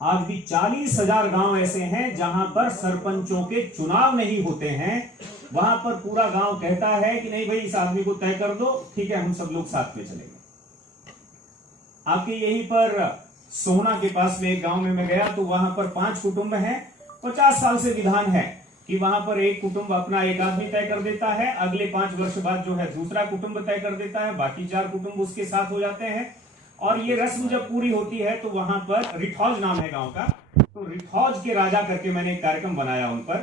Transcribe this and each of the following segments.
आज भी 40,000 गांव ऐसे हैं जहां पर सरपंचों के चुनाव नहीं होते हैं। वहां पर पूरा गांव कहता है कि नहीं भाई इस आदमी को तय कर दो, ठीक है हम सब लोग साथ में चलेंगे। आपके यहीं पर सोहना के पास में एक गांव में मैं गया तो वहां पर 5 कुटुंब हैं। 50 साल से विधान है कि वहां पर एक कुटुंब अपना एक आदमी तय कर देता है, अगले 5 वर्ष बाद जो है दूसरा कुटुंब तय कर देता है, बाकी 4 कुटुंब उसके साथ हो जाते हैं। और ये रस्म जब पूरी होती है तो वहां पर रिठौज नाम है गांव का, तो रिठौज के राजा करके मैंने एक कार्यक्रम बनाया उन पर।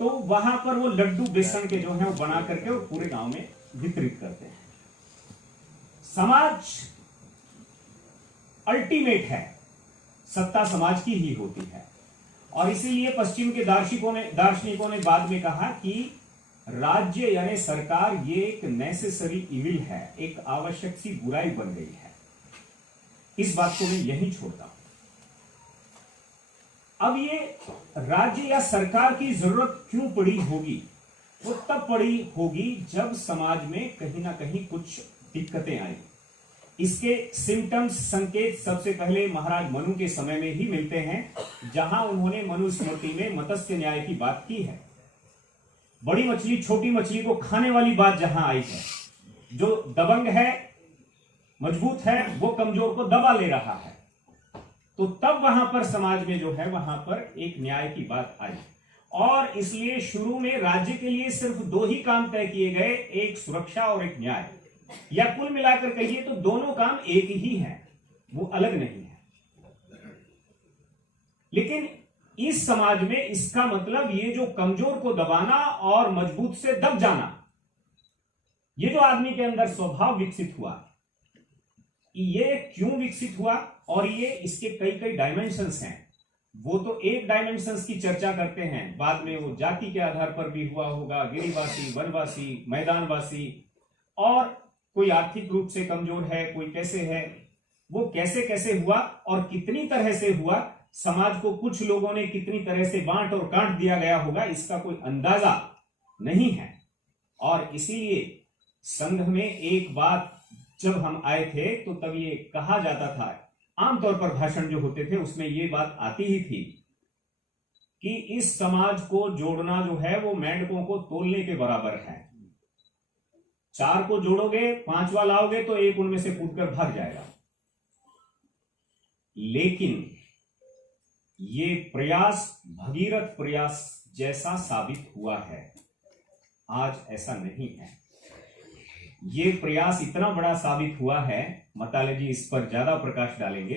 तो वहां पर वो लड्डू बेसन के जो है वो बना करके वो पूरे गांव में वितरित करते हैं। समाज अल्टीमेट है, सत्ता समाज की ही होती है। और इसीलिए पश्चिम के दार्शनिकों ने बाद में कहा कि राज्य यानी सरकार ये एक नेसेसरी इविल है, एक आवश्यक सी बुराई बन गई है। इस बात को मैं यही छोड़ता हूं। अब ये राज्य या सरकार की जरूरत क्यों पड़ी होगी? वो तब पड़ी होगी जब समाज में कहीं ना कहीं कुछ दिक्कतें आई। इसके सिम्टम्स, संकेत सबसे पहले महाराज मनु के समय में ही मिलते हैं, जहां उन्होंने मनुस्मृति में मत्स्य न्याय की बात की है। बड़ी मछली छोटी मछली को खाने वाली बात जहां आई है, जो दबंग है मजबूत है वो कमजोर को दबा ले रहा है, तो तब वहां पर समाज में जो है वहां पर एक न्याय की बात आई। और इसलिए शुरू में राज्य के लिए सिर्फ 2 ही काम तय किए गए, एक सुरक्षा और एक न्याय, या कुल मिलाकर कहिए तो दोनों काम एक ही हैं, वो अलग नहीं है। लेकिन इस समाज में इसका मतलब ये जो कमजोर को दबाना और मजबूत से दब जाना, ये जो आदमी के अंदर स्वभाव विकसित हुआ, ये क्यों विकसित हुआ और ये इसके कई कई डायमेंशंस हैं। वो तो एक डायमेंशंस की चर्चा करते हैं, बाद में वो जाति के आधार पर भी हुआ होगा, गिरिवासी, वनवासी, मैदानवासी, और कोई आर्थिक रूप से कमजोर है, कोई कैसे है, वो कैसे कैसे हुआ और कितनी तरह से हुआ, समाज को कुछ लोगों ने कितनी तरह से बांट और काट दिया गया होगा, इसका कोई अंदाजा नहीं है। और इसीलिए संघ में एक बात जब हम आए थे तो तब ये कहा जाता था, आमतौर पर भाषण जो होते थे उसमें ये बात आती ही थी कि इस समाज को जोड़ना जो है वो मेंढकों को तोलने के बराबर है। 4 को जोड़ोगे, 5वां लाओगे तो एक उनमें से कूदकर भाग जाएगा। लेकिन ये प्रयास भगीरथ प्रयास जैसा साबित हुआ है, आज ऐसा नहीं है। ये प्रयास इतना बड़ा साबित हुआ है, मताले जी इस पर ज्यादा प्रकाश डालेंगे,